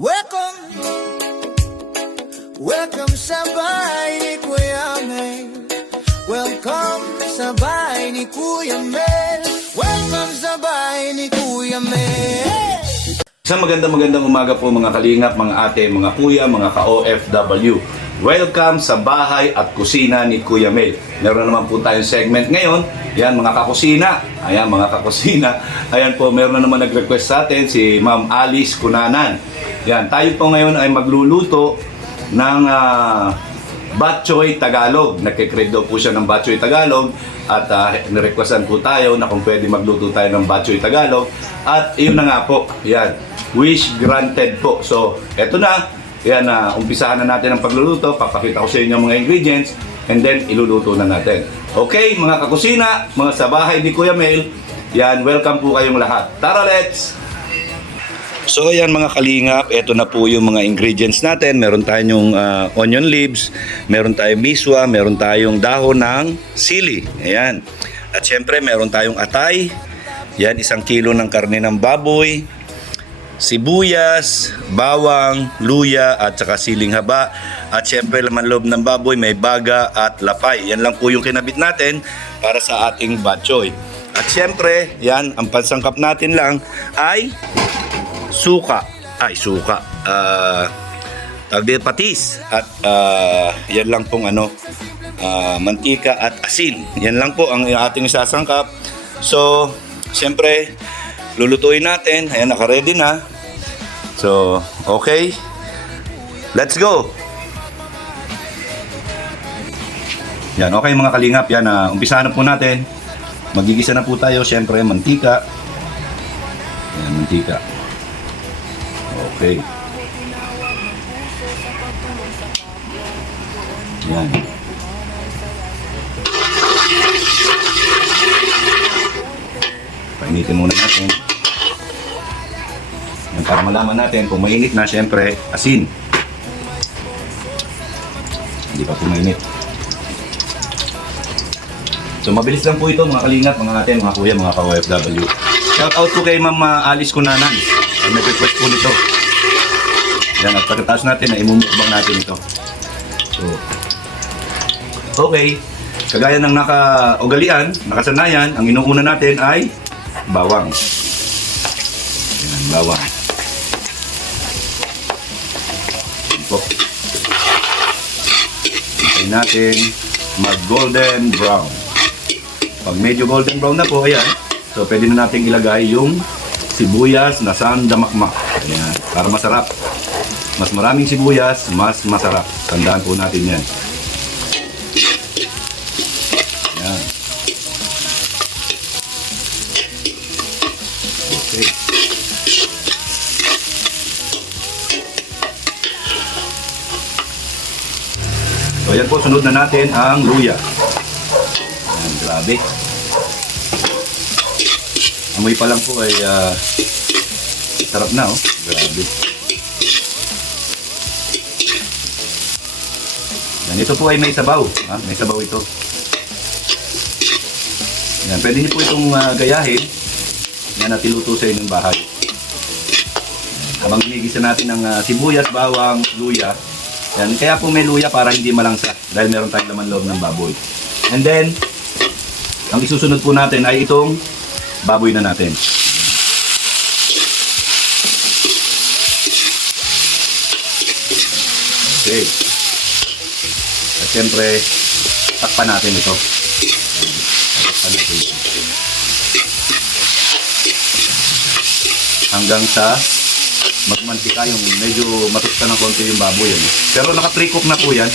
Welcome, welcome sa bahay ni Kuya Mel. Welcome sa bahay ni Kuya Mel. Welcome sa bahay ni Kuya Mel. Isang magandang umaga po mga kalingap, mga ate, mga kuya, mga ka-OFW. Welcome sa bahay at kusina ni Kuya Mel. Meron naman po tayong segment ngayon. Yan mga kakusina. Ayan mga kakusina. Ayan po, meron na naman nag-request sa atin si Ma'am Alice Cunanan. Yan, tayo po ngayon ay magluluto ng bok choy Tagalog. Nagkikrave daw po siya ng bok choy Tagalog at nirequestan po tayo na kung pwede magluto tayo ng bok choy Tagalog. At iyon na nga po, yan, wish granted po. So, eto na, yan, umpisahan na natin ang pagluluto. Papakita ko sa inyo ang mga ingredients and then iluluto na natin. Okay, mga kakusina, mga sa bahay ni Kuya Mel, yan, welcome po kayong lahat. Tara, let's! So ayan mga kalingap, ito na po yung mga ingredients natin. Meron tayong onion leaves, meron tayong miswa, meron tayong dahon ng sili. Ayan. At syempre meron tayong atay. Yan, 1 kilo ng karne ng baboy, sibuyas, bawang, luya at saka siling haba. At syempre laman loob ng baboy may baga at lapay. Yan lang po yung kinabit natin para sa ating bok choy. At syempre, yan, ang pansangkap natin lang ay suka, patis at yan lang pong mantika at asin. Yan lang po ang ating isasangkap. So, siyempre lulutuin natin. Ayan, naka-ready na. So, okay. Let's go. Yan, okay mga kalingap. Yan, umpisahan na po natin. Magigisa na po tayo. Siyempre, mantika. Yan, mantika. Okay. Yan. Painitin muna natin. Yan, para malaman natin kung mainit na, syempre, asin. Hindi pa po mainit. So, mabilis lang po ito mga kalingap, mga ate, mga kuya, mga ka-OFW. Shout out po kay Ma'am Alice Cunanan. May request po nito. Yan, at pagkatapos natin na imumukbang natin ito. So, okay. Kagaya ng nakaugalian, nakasanayan, ang inuuna natin ay bawang. Yan, bawang. Yan po. Hintayin natin mag-golden brown. Pag medyo golden brown na po, ayan. So, pwede na natin ilagay yung sibuyas na sandamakmak. Ayan, para masarap. Mas maraming sibuyas, mas masarap. Tandaan po natin yan. Ayan. Okay. So ayan po, sunod na natin ang luya. Ayan, grabe. Amoy pa lang po ay sarap na, oh. Grabe. Yan, ito po ay may sabaw. May sabaw ito. Yan, pwede niyo po itong gayahin. Yan, at iluto sa inyong bahay. Yan, habang ginigisa natin ng sibuyas, bawang, luya. Yan, kaya po may luya para hindi malangsa. Dahil meron tayong laman loob ng baboy. And then, ang isusunod po natin ay itong baboy na natin. Okay. At siyempre, takpan natin ito. Takpan natin ito. Hanggang sa magmantika yung medyo matukta ng konti yung baboy. Yan. Pero naka-pre-cook na po yan.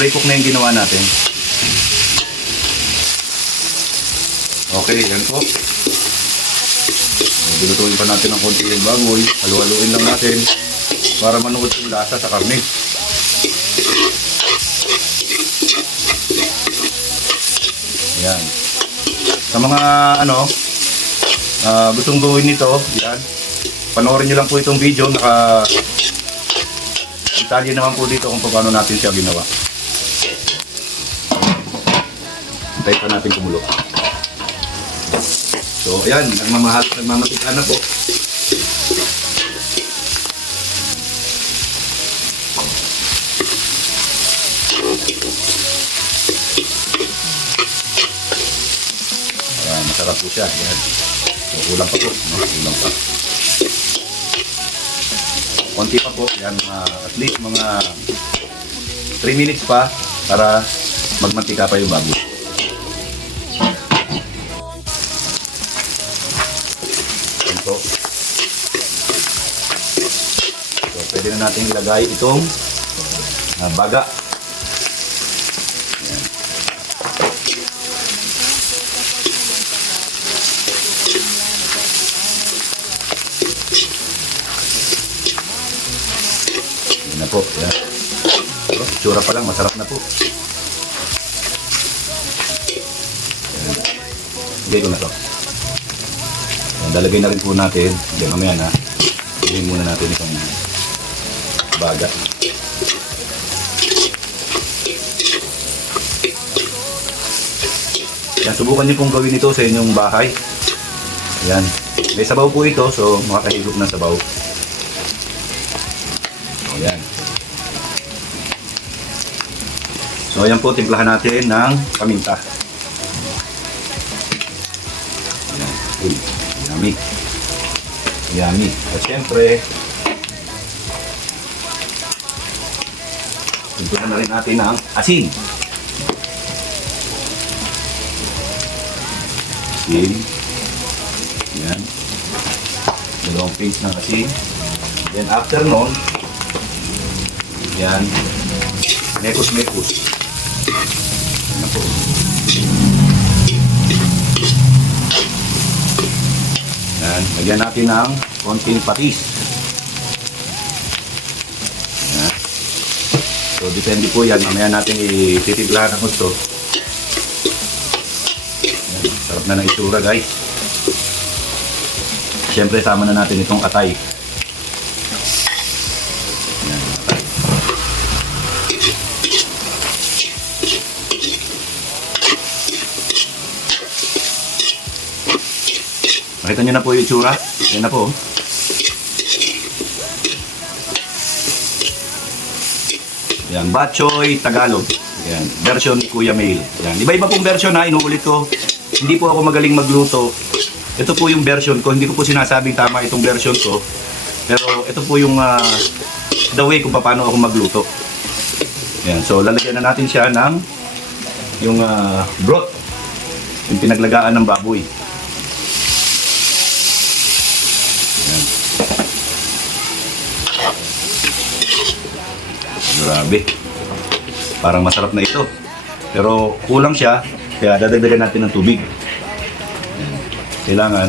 Pre-cook na yung ginawa natin. Okay, yan po. Bilutuin pa natin ng konti yung baboy. Halu-haluin lang natin para manuod yung lasa sa karne. Yan. Sa mga gustong gawin nito, yan. Panoorin niyo lang po itong video, detalye naman po dito kung paano natin siya ginawa. Hintayin pa natin kumulo. So, ayan, nagmamatika na po. po siya. Yan. So, kulang pa po. No? Kulang pa. Konti pa po. Yan, at least mga 3 minutes pa para magmantika pa yung baboy. Yan po. So, pwede na natin ilagay itong baga. Yan. Yan na po. Yan. So, itsura pa lang, masarap na po. Yan. Higay ko na to. Yan, dalagay na rin po natin. Hindi, mamaya na. Higay muna natin itong baga. Yan, subukan niyo pong gawin ito sa inyong bahay. Yan. May sabaw po ito, so makakahigop ng sabaw. So, yan. So, ayan po, timplahan natin ng paminta. Ayan. Uy, yummy. Yummy. At syempre, timplahan na rin natin ng asin. Asin. Ayan. Dalawang pinch ng asin. Then, after nun, ayan, mekos-mekos. Ano po? Yan, lagyan natin ng konting patis. Yan. So, depende po yan. Mamaya natin ititimplahan ng gusto. Yan, sarap na ng itsura, guys. Siyempre, sama na natin itong atay. Yan, atay. Makita nyo na po yung itsura. Yan na po. Yan, Bok Choy Tagalog. Yan, version ni Kuya Mail. Yan, iba-iba pong version ha, inuulit ko. Hindi po ako magaling magluto. Ito po yung version ko. Hindi ko po sinasabing tama itong version ko. Pero ito po yung the way kung paano ako magluto. Yan, so lalagyan na natin siya ng yung broth. Yung pinaglagaan ng baboy. Grabe. Parang masarap na ito. Pero kulang siya, kaya dadagdagan natin ng tubig. Ayan. Kailangan,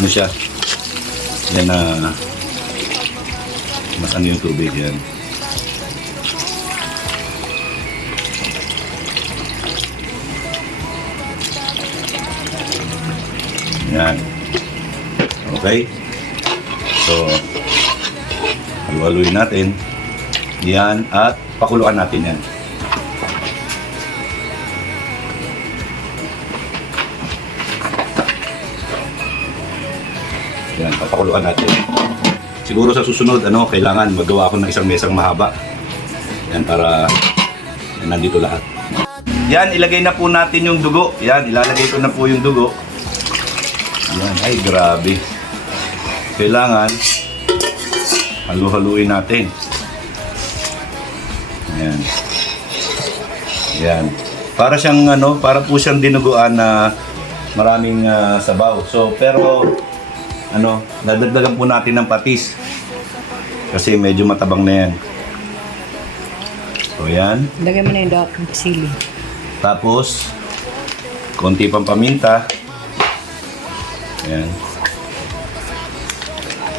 ano siya, yan na, mas ano yung tubig, yan. Yan. Okay. So, halu-haluin natin. Yan, at pakuluan natin yan. Yan, papakuluan natin. Siguro sa susunod, kailangan magawa ako ng isang mesang mahaba. Yan, para yan, nandito lahat. Yan, ilagay na po natin yung dugo. Yan, ilalagay ko na po yung dugo. Yan, ay grabe. Kailangan halu-haluin natin. Yan. Yan. Para siyang para po siyang dinuguan na maraming sabaw. So, pero dadagdagan po natin ng patis. Kasi medyo matabang na yan. So, yan. Lagay mo na yung sili. Tapos, konti pang paminta. Yan.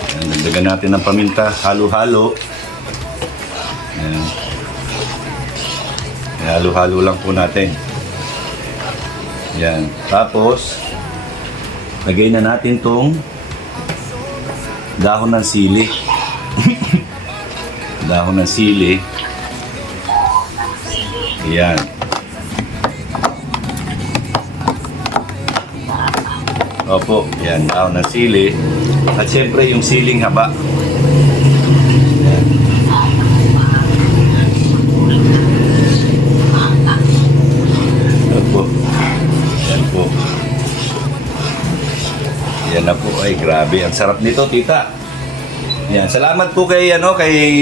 Yan. Dagdagan natin ng paminta. Halo-halo. Yan. Halo-halo lang po natin. Yan. Tapos, lagay na natin tong dahon ng sili. Dahon ng sili. Yan. Opo, yan, dahon ng sili. At syempre yung siling haba. Yan. Opo. Yan po. Grabe, ang sarap nito, tita. Yan, salamat po kay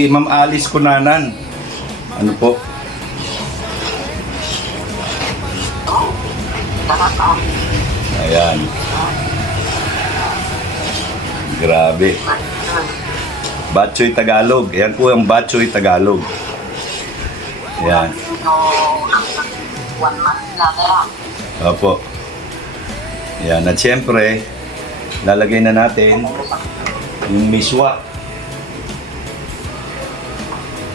Ma'am Alice Cunanan. Ano po? Ayan. Grabe. Batchoy Tagalog. Ayan po ang Batchoy Tagalog. Ayan. Opo. Ayan. At syempre, lalagay na natin yung miswa.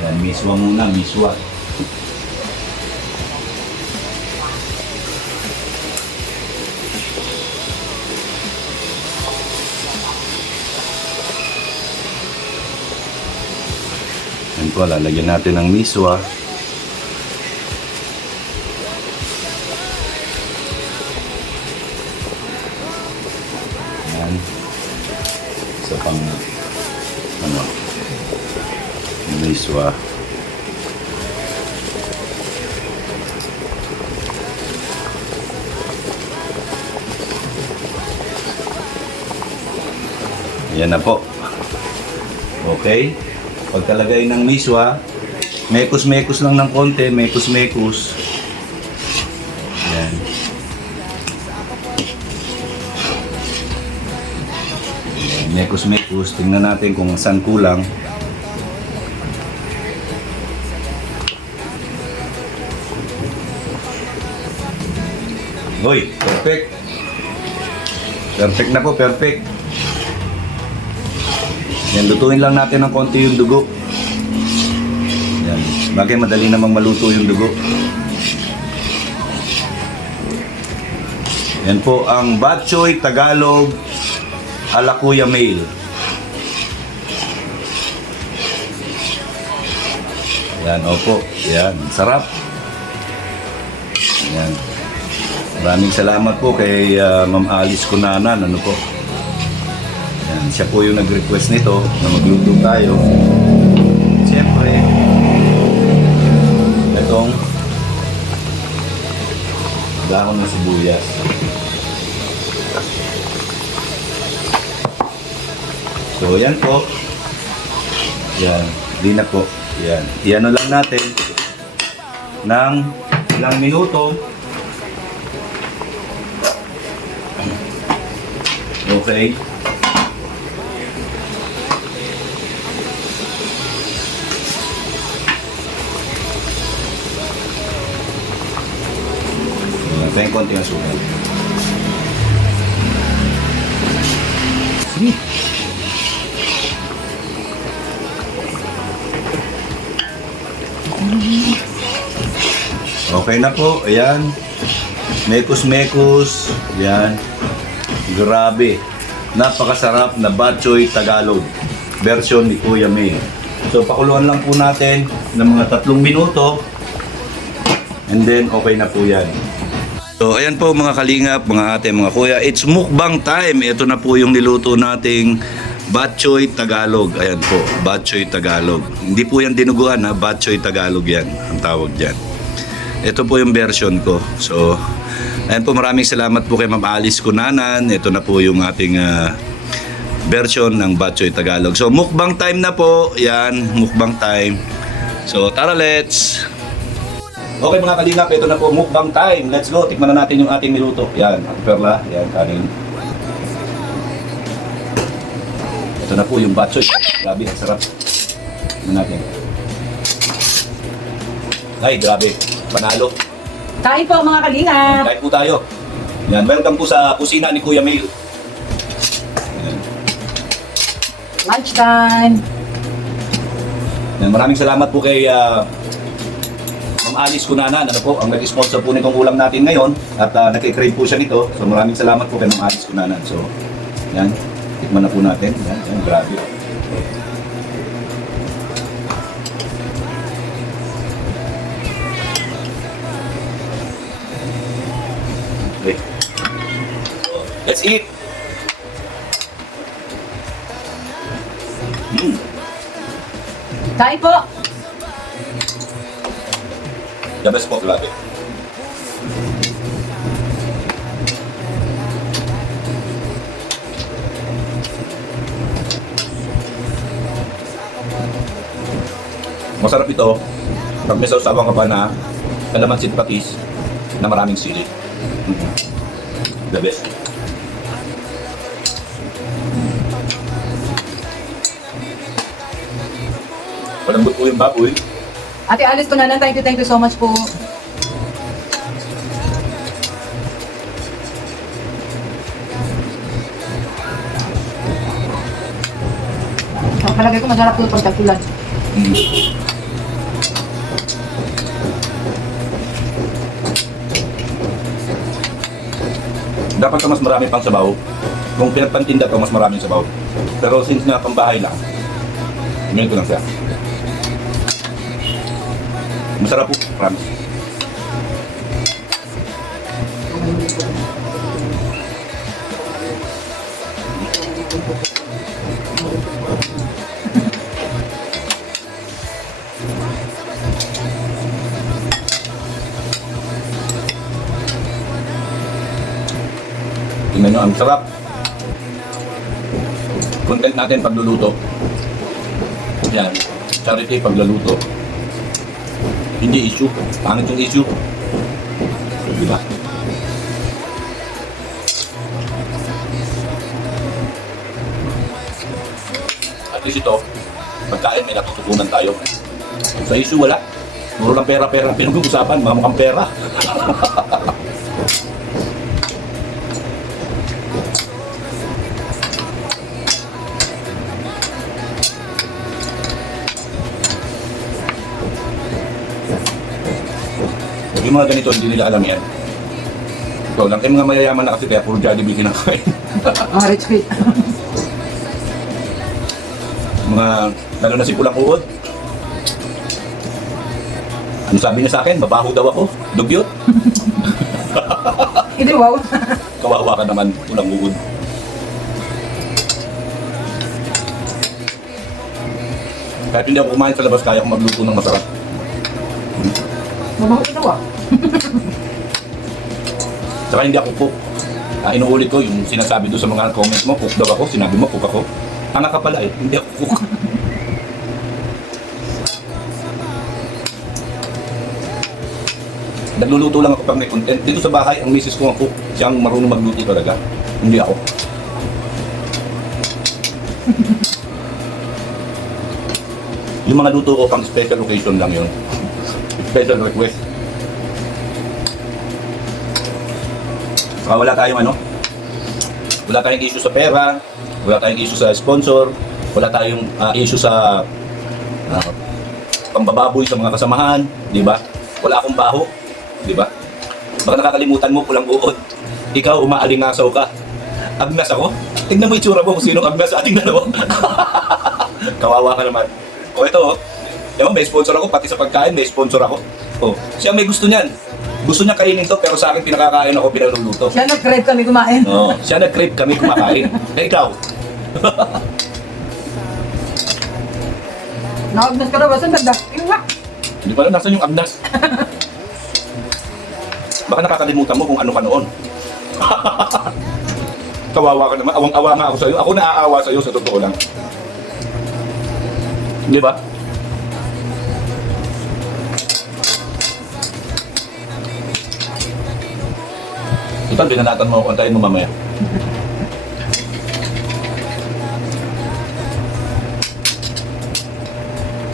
Ayan, miswa muna, miswa. Ayan po, lalagyan natin ng miswa. Ayan. Isa pang miswa. Ayan na po. Okay. Pagkalagay ng miswa, mekos-mekos lang ng konti, mekos-mekos. Ayan. Mekos-mekos. Tingnan natin kung saan kulang. Hoy, perfect. Perfect na po, perfect. Yan, lutuin lang natin ng konti yung dugo. Yan, bagay madali namang maluto yung dugo. Yan po ang Batchoy Tagalog ala Kuya Mail. Yan, opo. Yan, sarap. Yan. Maraming salamat po kay Ma'am Alice Cunanan. Ano po? Yan, siya po yung nag-request nito na magluto tayo. Siyempre, itong dahon ng sibuyas. So, yan po. Yan, di na po. Yan. Iano lang natin ng ilang minuto. Okay. Tayong konting asukal. Sweet. Okay na po. Ayan. Mekos-mekos. Ayan. Grabe. Napakasarap na Batchoy Tagalog. Version ni Kuya May. So, pakuluan lang po natin ng mga 3 minuto. And then, okay na po yan. So, ayan po mga kalingap, mga ate, mga kuya. It's mukbang time. Ito na po yung niluto nating Batchoy Tagalog. Ayan po, Batchoy Tagalog. Hindi po yan dinuguan ha, Batchoy Tagalog yan. Ang tawag dyan. Ito po yung version ko. So, ayan po, maraming salamat po kay Ma'am Alice Cunanan. Ito na po yung ating version ng Batchoy Tagalog. So, mukbang time na po. Yan, mukbang time. So, tara, let's! Okay mga kalingap, ito na po, mukbang time. Let's go, tikman na natin yung ating niluto. Yan, ang perla, yan, kanin. Ito na po yung batchoy. Grabe, ang sarap. Tignan natin. Ay, grabe, panalo. Kain po mga kalingap. Kain po tayo. Yan, welcome po sa kusina ni Kuya Mail. Lunchtime. Yan, maraming salamat po kay Ma'am Alice Cunanan, ano po, ang nag-sponsor po nitong ulam natin ngayon at nakikrave po siya nito. So maraming salamat po kay Ma'am Alice Cunanan. So, yan, tikman na po natin. Yan, grabe. Okay. Let's eat! Kain po. The best po, grabe. Masarap ito pag may sausawan ka pa na kalamansi patis na maraming sili. The best. Walang buto yung baboy. Ate Alice Tunanan, thank you so much po. Ang palagay ko masarap po pag tag-ulan. Dapat ka mas marami pang sabaw. Kung pinagpantinda ka, mas maraming sabaw. Pero since na pambahay lang, ganito lang siya. Masarap po, promise. Tingnan nyo, ang sarap. Content natin pagluluto. Yan, charity pagluluto. Hindi issue. Pangit yung issue. Diba? At least ito, pagkain may natututunan tayo. Sa issue wala. Puro lang pera-pera. Pinag-uusapan, mga mukhang pera. Yung mga ganito, hindi nila alam yan. Ito lang, mga mayayaman na kasi kaya puro Jollibee kinakain. Rich kid. Mga, lalo na si Pulang Uod. Ano sabi niya sa akin? Mabaho daw ako. Dugyot. Hindi, wow. Kawawa ka naman, Pulang Uod. Kahit hindi ako kumain sa labas, kaya akong magluto ng masarap. Mabaho ito, wow. Saka hindi ako cook. Inuulit ko yung sinasabi doon sa mga comments mo, cook daw ako, sinabi mo cook ako. Anak ka pala eh, hindi ako cook. Nagluluto lang ako pag may content. Dito sa bahay, ang misis ko ang cook. Siya ang marunong magluto talaga. Hindi ako. Yung mga luto ko pang special occasion lang yun. Special request. Wala tayong wala tayong issue sa pera, wala tayong issue sa sponsor, wala tayong issue sa pambababoy sa mga kasamahan, di ba? Wala akong baho, di ba? Baka nakakalimutan mo, Pulang Uod. Ikaw, umaalingasaw ka. Agnas ako? Tingnan mo itsura mo kung sinong agnas sa ating dalawa. Kawawa ka naman. O ito, diba, may sponsor ako, pati sa pagkain, may sponsor ako. O, siya may gusto niyan. Gusto niya kainin to, pero sa akin pinakakain ako, pinaluluto. Siya nag-crave kami kumain. Oo, siya nag-crave kami kumakain. Eh, ikaw? Nakagnas ka daw, basan ganda. Yung nga. Hindi pala, nasan yung agnas? Baka nakakalimutan mo kung ano ka noon. Kawawa ka naman, awang-awa nga ako sa'yo. Ako naaawa sa'yo, sa totoo lang. Di ba? Total, binanatan mo ako, antayin mo mamaya.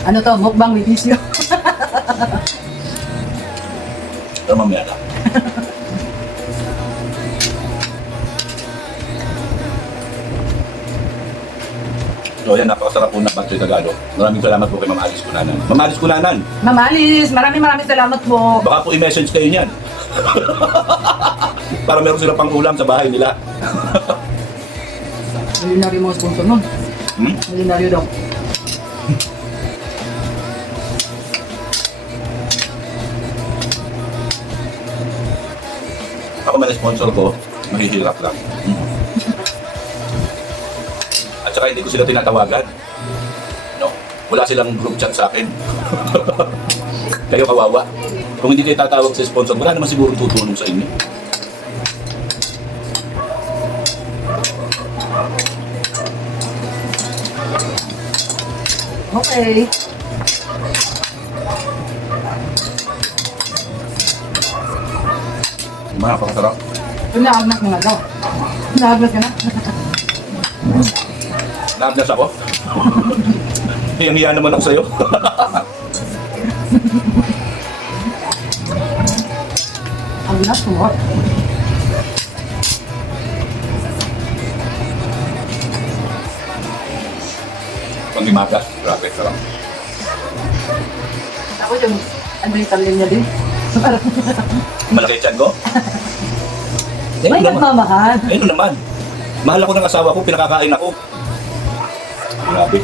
Ano to, mukbang with Isyo. Pero mamaya lang. So yan, napakasarap po na Batchoy Tagalog. Maraming salamat po kay Ma'am Alice Cunanan. Ma'am Alice Cunanan, Ma'am Alice, maraming salamat po. baka po i-message kayo niyan. Para meron sila pang ulam sa bahay nila. Milyonaryo mga sponsor nun. Milyonaryo daw. Ako may sponsor ko, mahihirap lang. At saka hindi ko sila tinatawagan. No, wala silang group chat sa akin. Kayo kawawa. Kung hindi kayo tatawag sa sponsor, wala naman siguro tutulong sa inyo. Okay. Napakasarap. Naagnak mo nga daw. Naagnak ka na. Naagnas ako. Hiyang-hiya naman ako sa'yo. Ang nas mo. Pangimagas. Grabe, sarap. Ako yung, ano yung talin niya din? Malaki tiyan ko. May nagmamahal. Ayun naman. Mahal ako ng asawa ko, pinakakain ako. Grabe.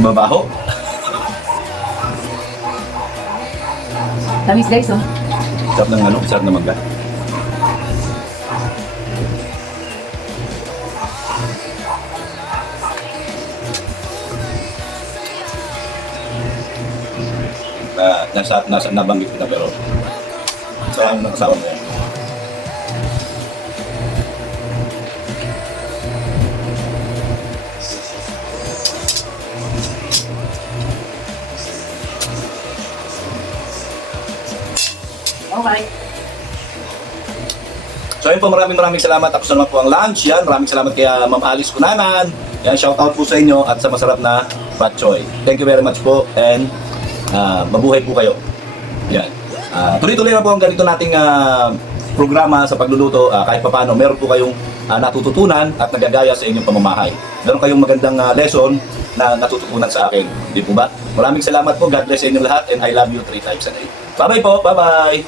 Mabaho. Tamis guys, oh. Sarap ng ano, sarap ng mangga. Nasa nabanggit ko na pero sa nakasawa mo yan. Okay. So ayun po, maraming salamat. Tapos na naman po ang lunch. Yan, maraming salamat kay Ma'am Alice Kunanan. Yan, shout out po sa inyo at sa masarap na Pat Choy. Thank you very much po and mabuhay po kayo. Yan. Tuloy-tuloy na po ang ganito nating programa sa pagluluto. Kahit papaano, meron po kayong natututunan at nagagaya sa inyong pamamahay. Meron kayong magandang lesson na natututunan sa akin. Di po ba? Maraming salamat po. God bless sa inyong lahat and I love you 3 times a day. Bye-bye po. Bye-bye.